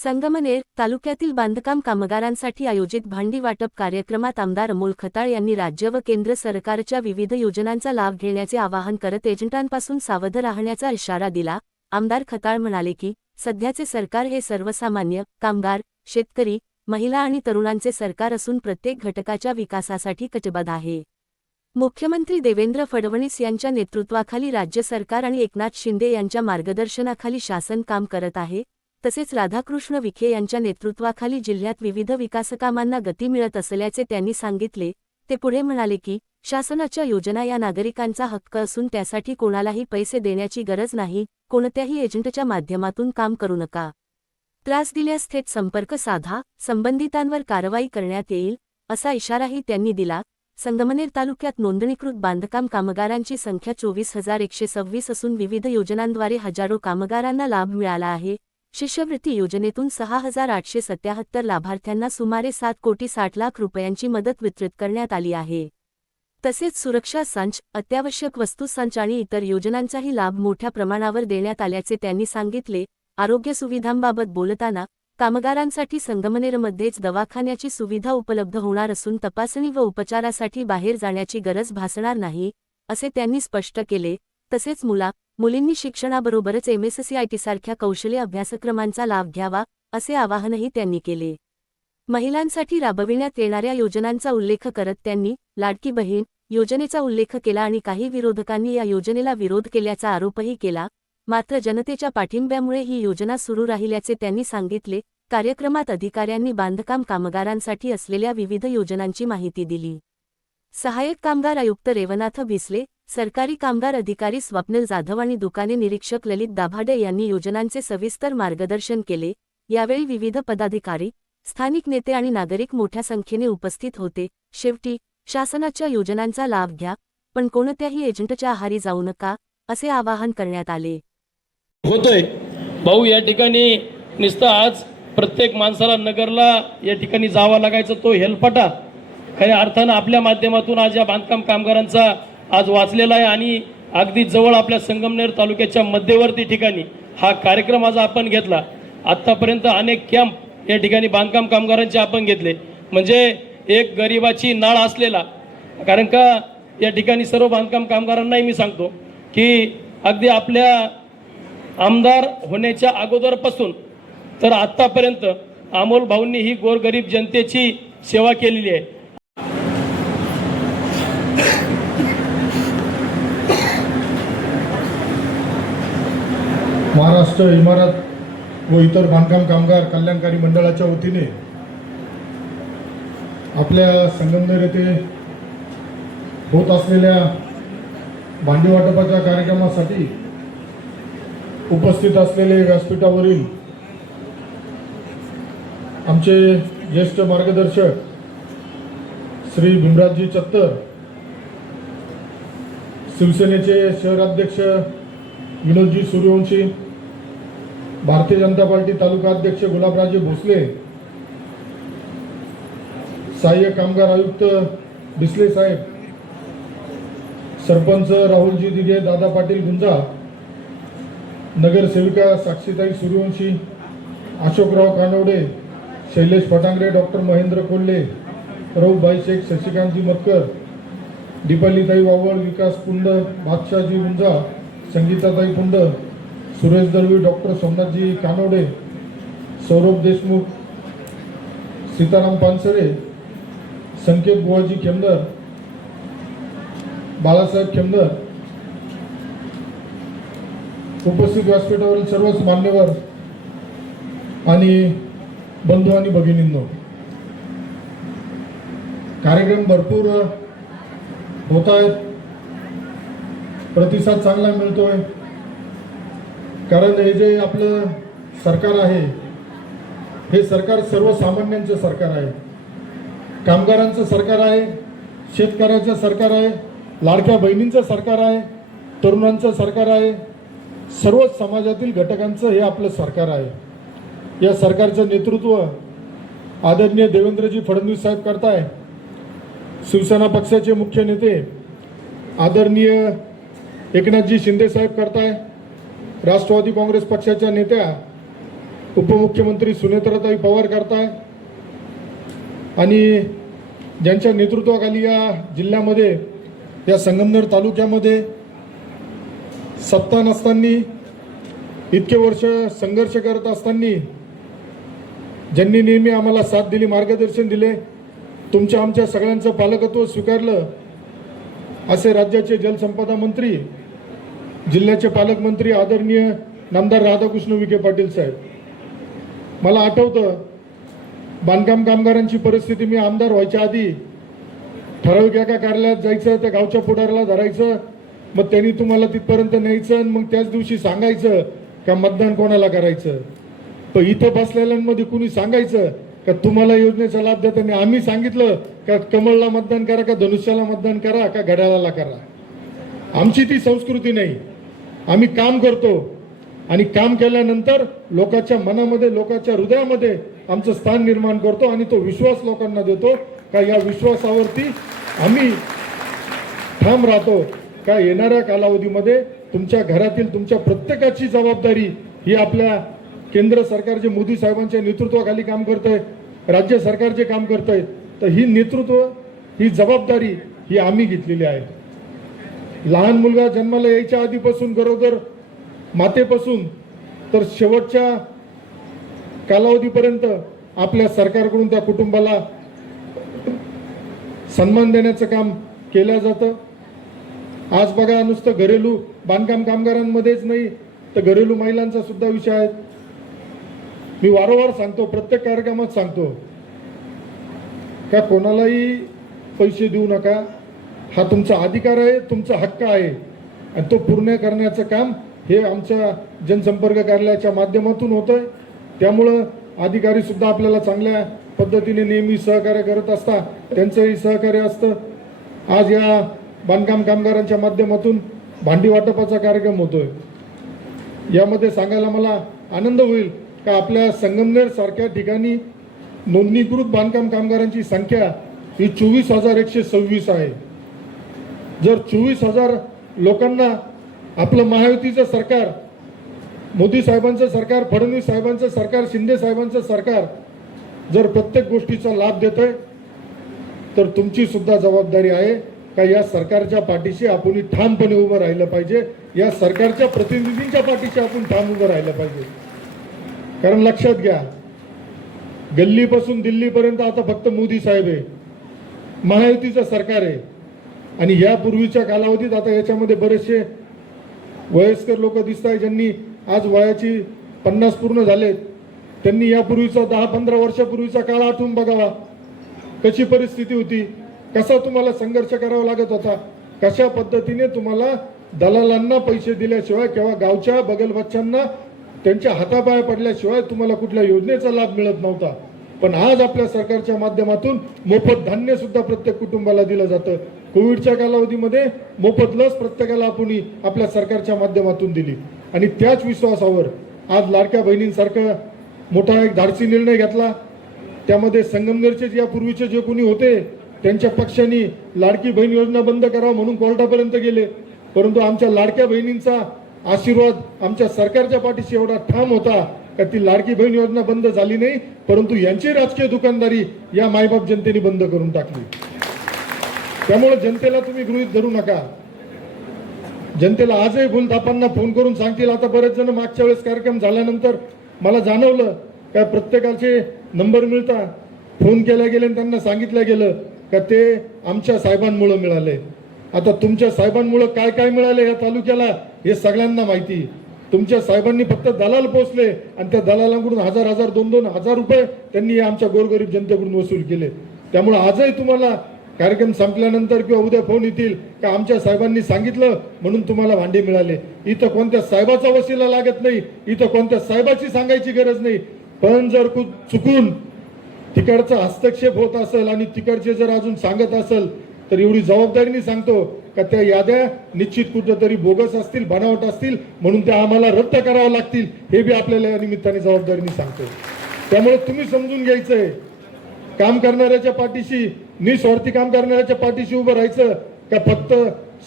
संगमनेर तालुक्यातील बांधकाम कामगारांसाठी आयोजित भांडी वाटप कार्यक्रमात आमदार अमोल खताळ यांनी राज्य व केंद्र सरकारच्या विविध योजनांचा लाभ घेण्याचे आवाहन करत एजंटांपासून सावध राहण्याचा इशारा दिला। आमदार खताळ म्हणाले की सध्याचे सरकार हे सर्वसामान्य कामगार, शेतकरी, महिला आणि तरुणांचे सरकार असून प्रत्येक घटकाच्या विकासासाठी कटिबद्ध आहे। मुख्यमंत्री देवेंद्र फडणवीस यांच्या नेतृत्वाखाली राज्य सरकार आणि एकनाथ शिंदे यांच्या मार्गदर्शनाखाली शासन काम करत आहे। तसेच राधाकृष्ण विखे यांच्या नेतृत्वाखाली जिल्ह्यात विविध विकासकामांना गती मिळत असल्याचे त्यांनी सांगितले। ते पुढे म्हणाले की शासनाच्या योजना या नागरिकांचा हक्क असून त्यासाठी कोणालाही पैसे देण्याची गरज नाही। कोणत्याही एजंटच्या माध्यमातून काम करू नका। त्रास दिल्यास थेट संपर्क साधा, संबंधितांवर कारवाई करण्यात येईल असा इशाराही त्यांनी दिला। संगमनेर तालुक्यात नोंदणीकृत बांधकाम कामगारांची संख्या 24,126 असून विविध योजनांद्वारे हजारो कामगारांना लाभ मिळाला आहे। शिष्यवृत्ती योजनेतून 6,877 लाभार्थ्यांना सुमारे 7,60,00,000 रुपयांची मदत वितरित करण्यात आली आहे। तसेच सुरक्षा संच, अत्यावश्यक वस्तू संच आणि इतर योजनांचाही लाभ मोठ्या प्रमाणावर देण्यात आल्याचे त्यांनी सांगितले। आरोग्य सुविधांबाबत बोलताना कामगारांसाठी संगमनेरमध्येच दवाखान्याची सुविधा उपलब्ध होणार असून तपासणी व उपचारासाठी बाहेर जाण्याची गरज भासणार नाही असे त्यांनी स्पष्ट केले। तसेच मुलींनी शिक्षणाबरोबरच MSc सारख्या कौशल्य अभ्यासक्रमांचा लाभ घ्यावा असे आवाहनही त्यांनी केले। महिलांसाठी राबविण्यात येणाऱ्या योजनांचा उल्लेख करत त्यांनी लाडकी बहीण योजनेचा उल्लेख केला आणि काही विरोधकांनी या योजनेला विरोध केल्याचा आरोपही केला। मात्र जनतेच्या पाठिंब्यामुळे ही योजना सुरू राहिल्याचे त्यांनी सांगितले। कार्यक्रमात अधिकाऱ्यांनी बांधकाम कामगारांसाठी असलेल्या विविध योजनांची माहिती दिली। सहाय्यक कामगार आयुक्त रेवनाथ भिसले, सरकारी कामगार अधिकारी स्वप्नील जाधव आणि दुकाने निरीक्षक ललित दाभाडे यांनी योजनांचे सविस्तर मार्गदर्शन केले। यावेळी विविध पदाधिकारी, स्थानिक नेते आणि नागरिक मोठ्या संख्येने उपस्थित होते। शेवटी शासनाच्या योजनांचा लाभ घ्या, पण कोणत्याही एजंटच्या आहारी जाऊ नका असे आवाहन करण्यात आले। होतोय भाऊ, या ठिकाणी नुसतं आज प्रत्येक माणसाला नगरला या ठिकाणी जावा लागायचं तो हेलपाटा खऱ्या अर्थानं आपल्या माध्यमातून आज या बांधकाम कामगारांचा आज वाचलेला आहे आणि अगदी जवळ आपल्या संगमनेर तालुक्याच्या मध्यवर्ती ठिकाणी हा कार्यक्रम आज आपण घेतला। आतापर्यंत अनेक कॅम्प या ठिकाणी बांधकाम कामगारांचे आपण घेतले, म्हणजे एक गरिबाची नाळ असलेला, कारण का या ठिकाणी सर्व बांधकाम कामगारांनाही मी सांगतो की अगदी आपल्या आमदार होण्याच्या अगोदरपासून तर आतापर्यंत अमोल भाऊंनी ही गोरगरीब जनतेची सेवा केलेली आहे। महाराष्ट्र इमारत व इतर बांधकाम कामगार कल्याणकारी मंडळाच्या वतीने आपल्या संगमनेर येथे होत असलेल्या भांडी वाटपाच्या कार्यक्रमासाठी उपस्थित असलेले व्यासपीठावरील आमचे ज्येष्ठ मार्गदर्शक श्री भीमराजी चत्तर, शिवसेनेचे शहराध्यक्ष विनोदजी सूर्यवंशी, भारतीय जनता पार्टी तालुका अध्यक्ष गुलाबराजे भोसले, सहाय्यक कामगार आयुक्त भिसले साहेब, सरपंच राहुलजी दिघे, दादा पाटील गुंजा, नगरसेविका साक्षीताई सूर्यवंशी, अशोकराव कानवडे, शैलेश फटांगरे, डॉक्टर महेंद्र कोल्हे, रऊफभाई शेख, शशिकांतजी मतकर, दीपालीताई वावळ, विकास पुंड, बादशाहजी गुंजा, संगीताताई पुंड, सुरेश दळवी, डॉक्टर सोमनाथजी कानवडे, सौरभ देशमुख, सीताराम पानसरे, संकेत बुवाजी खेमदर, बाळासाहेब खेमदर, उपस्थित व्यासपीठावरील सर्वच मान्यवर आणि बंधू आणि भगिनींनो, कार्यक्रम भरपूर होत आहेत, प्रतिसाद चांगला मिळतोय, कारण हे जे आपलं सरकार आहे हे सरकार सर्वसामान्यांचं सरकार आहे, कामगारांचं सरकार आहे, शेतकऱ्याचं सरकार आहे, लाडक्या बहिणींचं सरकार आहे, तरुणांचं सरकार आहे, सर्वच समाजातील घटकांचं हे आपलं सरकार आहे। या सरकारचं नेतृत्व आदरणीय देवेंद्रजी फडणवीस साहेब करताय। शिवसेना पक्षाचे मुख्य नेते आदरणीय एकनाथजी शिंदे साहेब करताय। राष्ट्रवादी काँग्रेस पक्षाच्या नेत्या उपमुख्यमंत्री सुनेत्राताई पवार करताय आणि ज्यांच्या नेतृत्वाखाली या जिल्ह्यामध्ये, या संगमनेर तालुक्यामध्ये सत्ता नसताना, इतके वर्ष संघर्ष करत असताना ज्यांनी नेहमी आम्हाला साथ दिली, मार्गदर्शन दिले, तुमच्या आमच्या सगळ्यांचं पालकत्व स्वीकारलं, असे राज्याचे जलसंपदा मंत्री, जिल्ह्याचे पालकमंत्री आदरणीय नामदार राधाकृष्ण विखे पाटील साहेब. मला आठवतं बांधकाम कामगारांची परिस्थिती, मी आमदार व्हायच्या आधी ठराविक एका कार्यालयात जायचं, त्या गावच्या पुढाऱ्याला धरायचं, मग त्यांनी तुम्हाला तिथपर्यंत न्यायचं आणि मग त्याच दिवशी सांगायचं का मतदान कोणाला करायचं. पण इथं बसलेल्यांमध्ये कुणी सांगायचं का तुम्हाला योजनेचा लाभ देताना आम्ही सांगितलं का कमळला मतदान करा, का धनुष्याला मतदान करा, का घड्याळाला करा. आमची ती संस्कृती नाही. आम्ही काम करतो आणि काम केल्यानंतर लोकांच्या मनामध्ये, लोकांच्या हृदयामध्ये आमचं स्थान निर्माण करतो आणि तो विश्वास लोकांना देतो का या विश्वासावरती आम्ही ठाम राहतो का येणाऱ्या कालावधीमध्ये तुमच्या घरातील तुमच्या प्रत्येकाची जबाबदारी ही आपल्या केंद्र सरकार जे मोदी साहेबांच्या नेतृत्वाखाली काम करतंय, राज्य सरकार जे काम करतंय, तर ही नेतृत्व, ही जबाबदारी ही आम्ही घेतलेली आहे. लहान मुलगा जन्माला यायच्या आधीपासून, गरोदर मातेपासून तर शेवटच्या कालावधीपर्यंत आपल्या सरकारकडून त्या कुटुंबाला सन्मान देण्याचं काम केलं जातं. आज बघा, नुसतं घरेलू बांधकाम कामगारांमध्येच नाही तर घरेलू महिलांचा सुद्धा विषय आहे. मी वारंवार सांगतो, प्रत्येक कार्यक्रमात सांगतो का कोणालाही पैसे देऊ नका. हा तुमचा अधिकार आहे, तुमचा हक्क आहे आणि तो पूर्ण करण्याचं काम हे आमच्या जनसंपर्क कार्यालयाच्या माध्यमातून होतंय. त्यामुळं अधिकारी सुद्धा आपल्याला चांगल्या पद्धतीने नेहमी सहकार्य करत असतात, त्यांचंही सहकार्य असतं. आज या बांधकाम कामगारांच्या माध्यमातून भांडी वाटपाचा कार्यक्रम होतोय. यामध्ये सांगायला मला आनंद होईल का आपल्या संगमनेर सारख्या ठिकाणी नोंदणीकृत बांधकाम कामगारांची संख्या ही 24,126 आहे. जर 24,000 लोकांना आपलं महायुतीचं सरकार, मोदी साहेबांचं सरकार, फडणवीस साहेबांचं सरकार, शिंदे साहेबांचं सरकार जर प्रत्येक गोष्टीचा लाभ देतंय, तर तुमची सुद्धा जबाबदारी आहे का या सरकारच्या पाठीशी आपण ठामपणे उभं राहिलं पाहिजे. या सरकारच्या प्रतिनिधींच्या पाठीशी आपण ठाम उभं राहिलं पाहिजे. कारण लक्षात घ्या, गल्लीपासून दिल्लीपर्यंत आता फक्त मोदी साहेब आहे, महायुतीचं सरकार आहे. आणि यापूर्वीच्या कालावधीत आता याच्यामध्ये बरेचसे वयस्कर लोक दिसत आहेत, ज्यांनी आज वयाची 50 पूर्ण झालेत, त्यांनी यापूर्वीचा 10-15 वर्षापूर्वीचा काळ आठवून बघावा. कशी परिस्थिती होती, कसा तुम्हाला संघर्ष करावा लागत होता, कशा पद्धतीने तुम्हाला दलालांना पैसे दिल्याशिवाय किंवा गावच्या बगलबच्च्यांना त्यांच्या हातापाया पडल्याशिवाय तुम्हाला कुठल्या योजनेचा लाभ मिळत नव्हता. पण आज आपल्या सरकारच्या माध्यमातून मोफत धान्य सुद्धा प्रत्येक कुटुंबाला दिलं जातं. कोविडच्या कालावधीमध्ये मोफत लस प्रत्येकाला आपण आपल्या सरकारच्या माध्यमातून दिली आणि त्याच विश्वासावर आज लाडक्या बहिणींसारखा मोठा एक धाडसी निर्णय घेतला. त्यामध्ये संगमनेरचे यापूर्वीचे जे कोणी होते त्यांच्या पक्षांनी लाडकी बहीण योजना बंद करावं म्हणून कोर्टापर्यंत गेले, परंतु आमच्या लाडक्या बहिणींचा आशीर्वाद आमच्या सरकारच्या पाठीशी एवढा ठाम होता का ती लाडकी बहीण योजना बंद झाली नाही, परंतु यांची राजकीय दुकानदारी या मायबाप जनतेने बंद करून टाकली. त्यामुळे जनतेला तुम्ही गृहीत धरू नका. जनतेला आजही भूलथापांना फोन करून सांगतील. आता बरेच जण मागच्या वेळेस कार्यक्रम झाल्यानंतर मला जाणवलं का प्रत्येकाचे नंबर मिळता, फोन केल्या गेले आणि त्यांना सांगितलं गेलं का ते आमच्या साहेबांमुळे मिळाले. आता तुमच्या साहेबांमुळे काय काय मिळाले या तालुक्याला हे सगळ्यांना माहिती. तुमच्या साहेबांनी फक्त दलाल पोचले आणि त्या दलालांकडून 1,000, 2,000 रुपये त्यांनी आमच्या गोरगरीब जनतेकडून वसूल केले. त्यामुळे आजही तुम्हाला कार्यक्रम संपल्यानंतर किंवा उद्या फोन येतील का आमच्या साहेबांनी सांगितलं म्हणून तुम्हाला भांडे मिळाले. इथं कोणत्या साहेबाचा वशिला लागत नाही, इथं कोणत्या साहेबाची सांगायची गरज नाही. पण जर चुकून तिकडचा हस्तक्षेप होत असेल आणि तिकडचे जर अजून सांगत असेल तर एवढी जबाबदारीने सांगतो का त्या याद्या निश्चित कुठेतरी बोगस असतील, बनावट असतील, म्हणून त्या आम्हाला रद्द कराव्या लागतील. हे बी आपल्याला या निमित्ताने जबाबदारीने सांगतो. त्यामुळे तुम्ही समजून घ्यायचंय, काम करणाऱ्याच्या पाठीशी, निस्वार्थी काम करणाऱ्याच्या पाठीशी उभं राहायचं का फक्त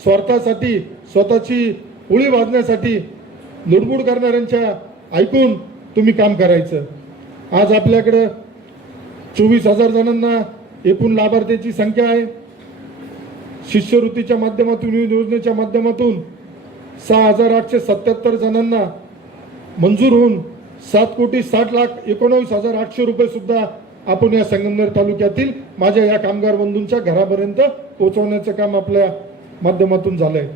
स्वार्थासाठी, स्वतःची उळी वाजण्यासाठी लुडबुड करणाऱ्यांच्या ऐकून तुम्ही काम करायचं. आज आपल्याकडं 24,000 जणांना एकूण लाभार्थ्याची संख्या आहे. शिष्यवृत्तीच्या माध्यमातून योजनेच्या माध्यमातून 6,877 जणांना मंजूर होऊन 7,60,19,800 रुपये सुद्धा आपण या संगमनेर तालुक्यातील माझ्या या कामगार बंधूंच्या घरापर्यंत पोहोचवण्याचं काम आपल्या माध्यमातून झालंय.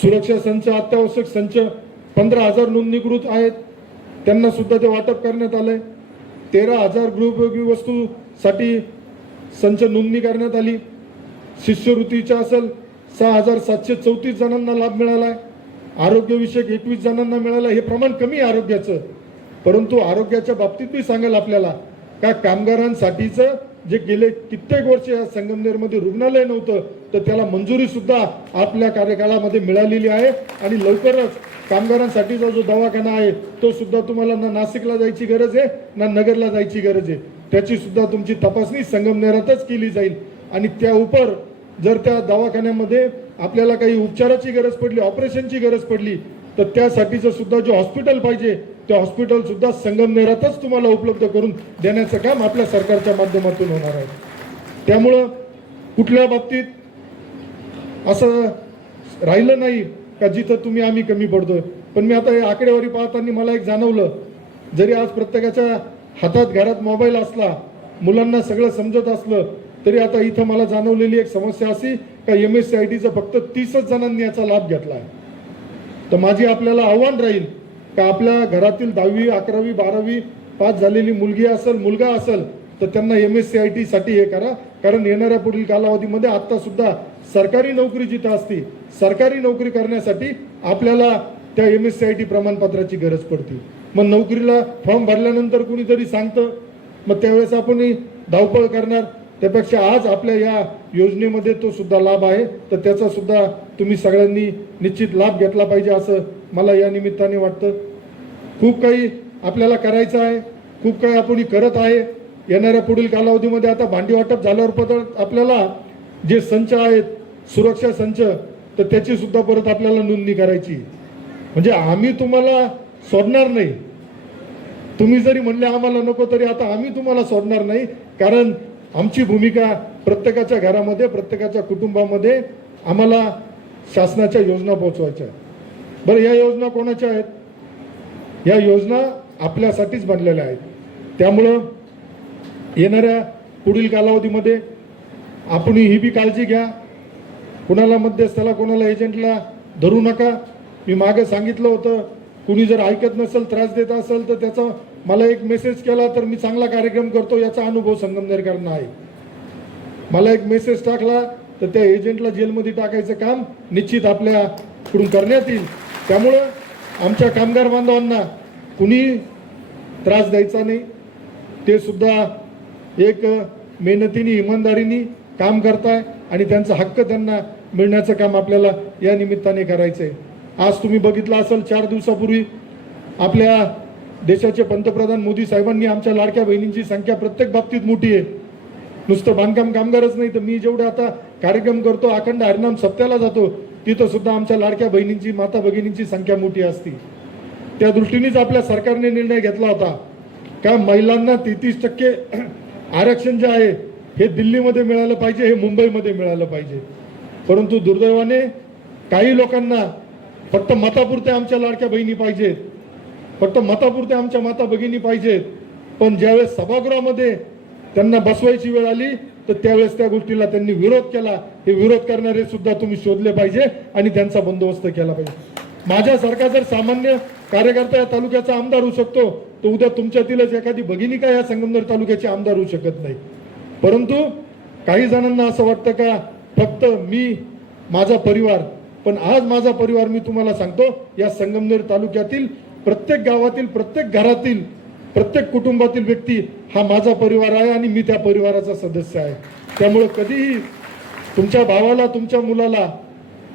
सुरक्षा संच, अत्यावश्यक संच 15,000 नोंदणीकृत आहेत, त्यांना सुद्धा ते वाटप करण्यात आलंय. 13,000 गृहोपयोगी वस्तूसाठी संच नोंदणी करण्यात आली. शिष्यवृत्तीच्या असेल 6,734 जणांना लाभ मिळालाय. आरोग्यविषयक 21 जणांना मिळाला. हे प्रमाण कमी आहे आरोग्याचं, परंतु आरोग्याच्या बाबतीत मी सांगेल आपल्याला का कामगारांसाठीचं जे गेले कित्येक वर्ष या संगमनेरमध्ये रुग्णालय नव्हतं, तर त्याला मंजुरी सुद्धा आपल्या कार्यकाळामध्ये मिळालेली आहे. आणि लवकरच कामगारांसाठीचा जो दवाखाना आहे तो सुद्धा तुम्हाला ना नाशिकला जायची गरज आहे ना नगरला जायची गरज आहे, त्याची सुद्धा तुमची तपासणी संगमनेरातच केली जाईल. आणि त्या उपर जर त्या दवाखान्यामध्ये आपल्याला काही उपचाराची गरज पडली, ऑपरेशनची गरज पडली, तर त्यासाठीचं सुद्धा जो हॉस्पिटल पाहिजे ते हॉस्पिटल सुद्धा संगमनेरातच तुम्हाला उपलब्ध करून देण्याचं काम आपल्या सरकारच्या माध्यमातून होणार आहे. त्यामुळं कुठल्या बाबतीत असं राहिलं नाही का जिथं तुम्ही आम्ही कमी पडतोय. पण मी आता हे आकडेवारी पाहताना मला एक जाणवलं, जरी आज प्रत्येकाच्या हातात घरात मोबाईल असला, मुलांना सगळं समजत असलं, तरी आता इथं मला जाणवलेली एक समस्या अशी का MSCITचा फक्त 30 जणांनी याचा लाभ घेतला आहे. तर माझी आपल्याला आव्हान राहील का आपल्या घरातील 10वी 11वी 12वी पास झालेली मुलगी असेल, मुलगा असेल, तर त्यांना MSCIT साठी हे करा. कारण येणाऱ्या पुढील कालावधीमध्ये आता सुद्धा सरकारी नोकरी जिथं असते, सरकारी नोकरी करण्यासाठी आपल्याला त्या MSCIT प्रमाणपत्राची गरज पडते. मग नोकरीला फॉर्म भरल्यानंतर कुणीतरी सांगतं, मग त्यावेळेस आपण धावपळ करणार. त्यापेक्षा आज आपल्या या योजनेमध्ये तो सुद्धा लाभ आहे, तर त्याचा सुद्धा तुम्ही सगळ्यांनी निश्चित लाभ घेतला पाहिजे असं मला या निमित्ताने वाटतं. खूप काही आपल्याला करायचं आहे, खूप काही आपण करत आहे. येणाऱ्या पुढील कालावधीमध्ये आता भांडी वाटप झाल्यावर परत आपल्याला जे संच आहेत, सुरक्षा संच, तर त्याची सुद्धा परत आपल्याला नोंदणी करायची. म्हणजे आम्ही तुम्हाला सोडणार नाही. तुम्ही जरी म्हणले आम्हाला नको, तरी आता आम्ही तुम्हाला सोडणार नाही. कारण आमची भूमिका प्रत्येकाच्या घरामध्ये, प्रत्येकाच्या कुटुंबामध्ये आम्हाला शासनाच्या योजना पोहोचवायच्या आहेत. बरं, या योजना कोणाच्या आहेत? या योजना आपल्यासाठीच बनलेल्या आहेत. त्यामुळं येणाऱ्या पुढील कालावधीमध्ये आपण ही बी काळजी घ्या. कुणाला मध्यस्थाला, कोणाला एजंटला धरू नका. मी मागे सांगितलं होतं, कुणी जर ऐकत नसेल, त्रास देत असेल, तर त्याचा मला एक मेसेज केला तर मी चांगला कार्यक्रम करतो याचा अनुभव संगमनेरकरांना आहे. मला एक मेसेज टाकला तर त्या एजंटला जेलमध्ये टाकायचं काम निश्चित आपल्याकडून करण्यात येईल. त्यामुळं आमच्या कामगार बांधवांना कुणी त्रास द्यायचा नाही. ते सुद्धा एक मेहनतीने, इमानदारीने काम करताय आणि त्यांचा हक्क त्यांना मिळण्याचं काम आपल्याला या निमित्ताने करायचं आहे. आज तुम्ही बघितलं असेल, 4 दिवसापूर्वी आपल्या देशाचे पंतप्रधान मोदी साहेबांनी आमच्या लाडक्या बहिणींची संख्या प्रत्येक बाबतीत मोठी आहे. नुसतं बांधकाम कामगारच नाही, तर मी जेवढे आता कार्यक्रम करतो, अखंड हरिनाम सप्त्याला जातो, तिथं सुद्धा आमच्या लाडक्या बहिणींची, माता भगिनींची संख्या मोठी असते. त्या दृष्टीनेच आपल्या सरकारने निर्णय घेतला होता का महिलांना 33% आरक्षण जे आहे हे दिल्लीमध्ये मिळालं पाहिजे, हे मुंबईमध्ये मिळालं पाहिजे. परंतु दुर्दैवाने काही लोकांना फक्त मतापुरते आमच्या लाडक्या बहिणी पाहिजेत, फक्त मतापुरते आमच्या माता भगिनी पाहिजेत. पण ज्यावेळेस सभागृहामध्ये त्यांना बसवायची वेळ आली तर त्यावेळेस त्या गोष्टीला त्यांनी विरोध केला. हे विरोध करणारे सुद्धा तुम्ही शोधले पाहिजे आणि त्यांचा बंदोबस्त केला पाहिजे. माझ्यासारखा जर सामान्य कार्यकर्ता या तालुक्याचा आमदार होऊ शकतो, तर उद्या तुमच्यातीलच एखादी भगिनी का या संगमनेर तालुक्याची आमदार होऊ शकत नाही. परंतु काही जणांना असं वाटतं का फक्त मी, माझा परिवार. पण आज माझा परिवार, मी तुम्हाला सांगतो, या संगमनेर तालुक्यातील प्रत्येक गावातील, प्रत्येक घरातील, प्रत्येक कुटुंबातील व्यक्ती हा माझा परिवार आहे आणि मी त्या परिवाराचा सदस्य आहे. त्यामुळे कधीही तुमच्या भावाला, तुमच्या मुलाला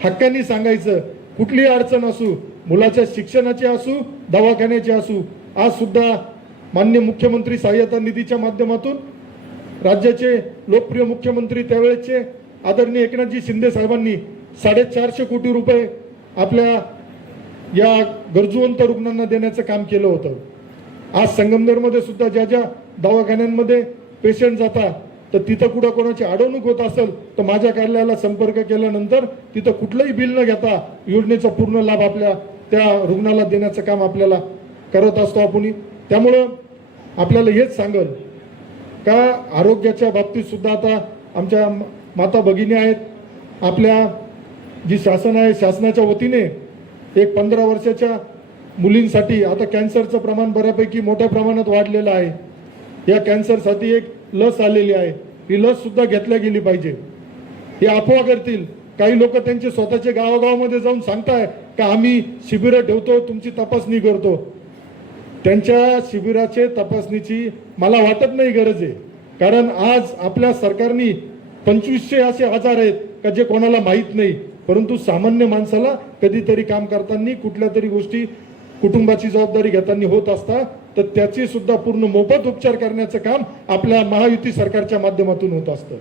हक्काने सांगायचं, कुठलीही अडचण असू, मुलाच्या शिक्षणाची असू, दवाखान्याची असू. आज सुद्धा माननीय मुख्यमंत्री सहाय्यता निधीच्या माध्यमातून राज्याचे लोकप्रिय मुख्यमंत्री त्यावेळेचे आदरणीय एकनाथजी शिंदे साहेबांनी 450 कोटी रुपये आपल्या या गरजूवंत रुग्णांना देण्याचं काम केलं होतं. आज संगमनेरमध्ये सुद्धा ज्या ज्या दवाखान्यांमध्ये पेशंट जातात तर तिथं कुठं कोणाची अडवणूक होत असेल तर माझ्या कार्यालयाला संपर्क केल्यानंतर तिथं कुठलंही बिल न घेता योजनेचा पूर्ण लाभ आपल्या त्या रुग्णाला देण्याचं काम आपल्याला करत असतो आपण. त्यामुळं आपल्याला हेच सांगल का आरोग्याच्या बाबतीत सुद्धा आता आमच्या माता भगिनी आहेत. आपल्या जी शासन आहे शासनाच्या वतीने एक 15 वर्षाच्या मुलींसाठी आता कॅन्सरचं प्रमाण बऱ्यापैकी मोठ्या प्रमाणात वाढलेलं आहे. या कॅन्सरसाठी एक लस आलेली आहे. ही लस सुद्धा घेतल्या गेली पाहिजे. हे अफवा करतील काही लोक, त्यांचे स्वतःचे गावागावामध्ये जाऊन सांगताय का आम्ही शिबिरं ठेवतो, तुमची तपासणी करतो. त्यांच्या शिबिराचे तपासणीची मला वाटत नाही गरज आहे. कारण आज आपल्या सरकारने 2500 असे आजार आहेत का जे कोणाला माहीत नाही, परंतु सामान्य माणसाला कधीतरी काम करताना कुठल्या तरी गोष्टी कुटुंबाची जबाबदारी घेताना होत असतात, तर त्याची सुद्धा पूर्ण मोफत उपचार करण्याचं काम आपल्या महायुती सरकारच्या माध्यमातून होत असतं.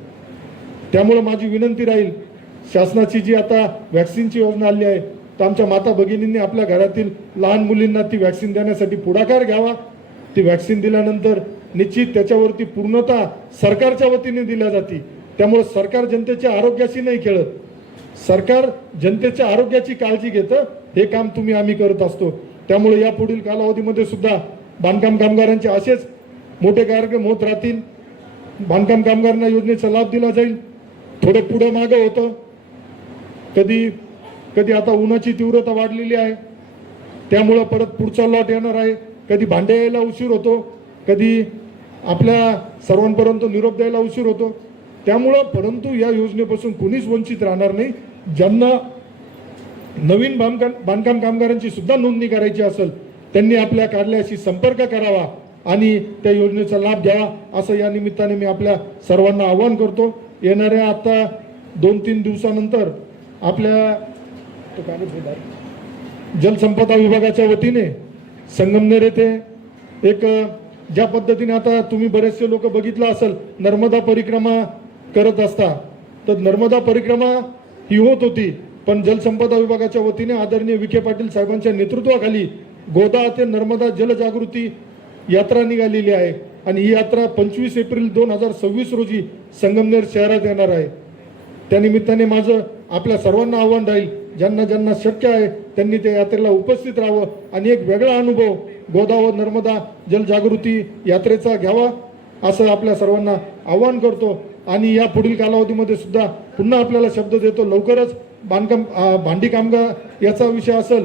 त्यामुळे माझी विनंती राहील, शासनाची जी आता व्हॅक्सिनची योजना आली आहे तर आमच्या माता भगिनींनी आपल्या घरातील लहान मुलींना ती व्हॅक्सिन देण्यासाठी पुढाकार घ्यावा. ती व्हॅक्सिन दिल्यानंतर निश्चित त्याच्यावरती पूर्णतः सरकारच्या वतीने दिल्या जाते. त्यामुळे सरकार जनतेच्या आरोग्याशी नाही खेळत, सरकार जनतेच्या आरोग्याची काळजी घेतं. हे काम तुम्ही आम्ही करत असतो. त्यामुळे या पुढील कालावधीमध्ये सुद्धा बांधकाम कामगारांचे असेच मोठे कार्यक्रम होत राहतील. बांधकाम कामगारांना योजनेचा लाभ दिला जाईल. थोडं पुढं मागं होतं, कधी कधी आता उन्हाची तीव्रता वाढलेली आहे त्यामुळं परत पुढचा लॉट येणार आहे. कधी भांडे यायला उशीर होतो, कधी आपल्या सर्वांपर्यंत निरोप द्यायला उशीर होतो. त्यामुळं परंतु या योजनेपासून कोणीच वंचित राहणार नाही. ज्यांना नवीन बांधकाम कामगारांची सुद्धा नोंदणी करायची असेल त्यांनी आपल्या कार्यालयाशी संपर्क करावा आणि त्या योजनेचा लाभ घ्यावा, असं या निमित्ताने मी आपल्या सर्वांना आवाहन करतो. येणाऱ्या आता 2-3 दिवसानंतर आपल्या जलसंपदा विभागाच्या वतीने संगमनेर येथे एक ज्या पद्धतीने आता तुम्ही बरेचसे लोक बघितलं असेल नर्मदा परिक्रमा करत असता, तर नर्मदा परिक्रमा ही होत होती, पण जलसंपदा विभागाच्या वतीने आदरणीय विखे पाटील साहेबांच्या नेतृत्वाखाली गोदा ते नर्मदा जलजागृती यात्रा निघालेली आहे आणि ही यात्रा 25 एप्रिल 2026 रोजी संगमनेर शहरात येणार आहे. त्यानिमित्ताने माझं आपल्या सर्वांना आव्हान राहील, ज्यांना ज्यांना शक्य आहे त्यांनी त्या यात्रेला उपस्थित राहावं आणि एक वेगळा अनुभव गोदा व नर्मदा जलजागृती यात्रेचा घ्यावा, असं आपल्या सर्वांना आव्हान करतो. आणि या पुढील कालावधीमध्ये सुद्धा पुन्हा आपल्याला शब्द देतो, लवकरच भांडी कामगार याचा विषय असेल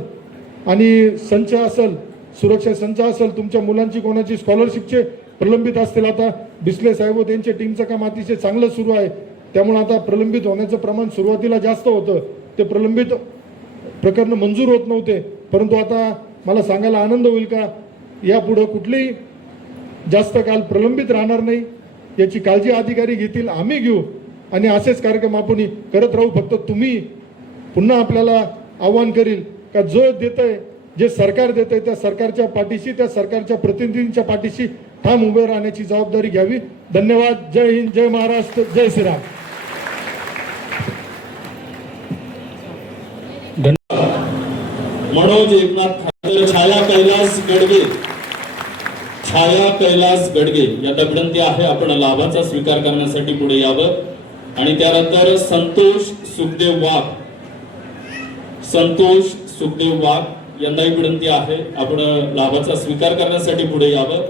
आणि संच असेल, सुरक्षा संच असेल, तुमच्या मुलांची कोणाची स्कॉलरशिपचे प्रलंबित असतील, आता बिस्ले साहेब व त्यांच्या टीमचं काम अतिशय चांगलं सुरू आहे. त्यामुळे आता प्रलंबित होण्याचं प्रमाण सुरुवातीला जास्त होतं, ते प्रलंबित प्रकरण मंजूर होत नव्हते, परंतु आता मला सांगायला आनंद होईल का यापुढे कुठलीही जास्त काल प्रलंबित राहणार नाही, याची काळजी अधिकारी घेतील, आम्ही घेऊ आणि असेच कार्यक्रम आपण करत राहू. फक्त तुम्ही पुन्हा आपल्याला आव्हान करील का जो देतंय, जे सरकार देतंय त्या सरकारच्या पाठीशी, त्या सरकारच्या प्रतिनिधींच्या पाठीशी ठाम उभे राहण्याची जबाबदारी घ्यावी. धन्यवाद. जय हिंद, जय महाराष्ट्र, जय श्रीराम. मनोज एकनाथ ठाकरे, छाया कैलास गडगे, छाया कैलास गडगे यांना विनंती आहे आपण लाभाचा स्वीकार करण्यासाठी पुढे यावं. आणि त्यानंतर संतोष सुखदेव वाघ, संतोष सुखदेव वाघ यांनाही विनंती आहे आपण लाभाचा स्वीकार करण्यासाठी पुढे यावं.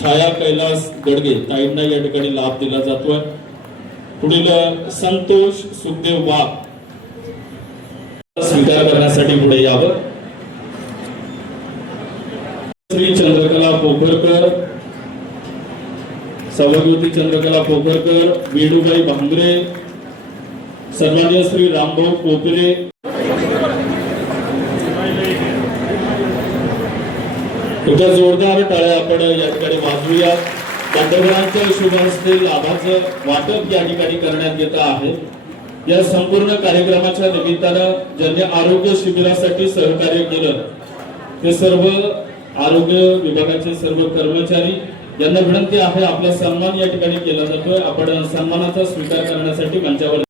छाया कैलास गडगे ताईंना या ठिकाणी लाभ दिला जातोय. पुढील संतोष सुखदेव वाघ स्वीकार करण्यासाठी पुढे यावं. श्री चंद्रकला पोखरकर, सौभाग्यवती चंद्रकला पोखरकर, वेणुबाई भांगरे, सन्माननीय श्री रामभाऊ कोपरे, एकदा जोरदार टाळ्या आपण या ठिकाणी वाजवूया. दंडगरांच्या शुभ हस्ते लाभाचं वाटप या ठिकाणी करण्यात येत आहे. या संपूर्ण कार्यक्रमाच्या निमित्तानं ज्यांनी आरोग्य शिबिरासाठी सहकार्य केलं ते सर्व आरोग्य विभागाचे सर्व कर्मचारी यांना विनंती आहे, आपला सन्मान या ठिकाणी केला जातोय. आपण सन्मानाचा स्वीकार करण्यासाठी मंचावर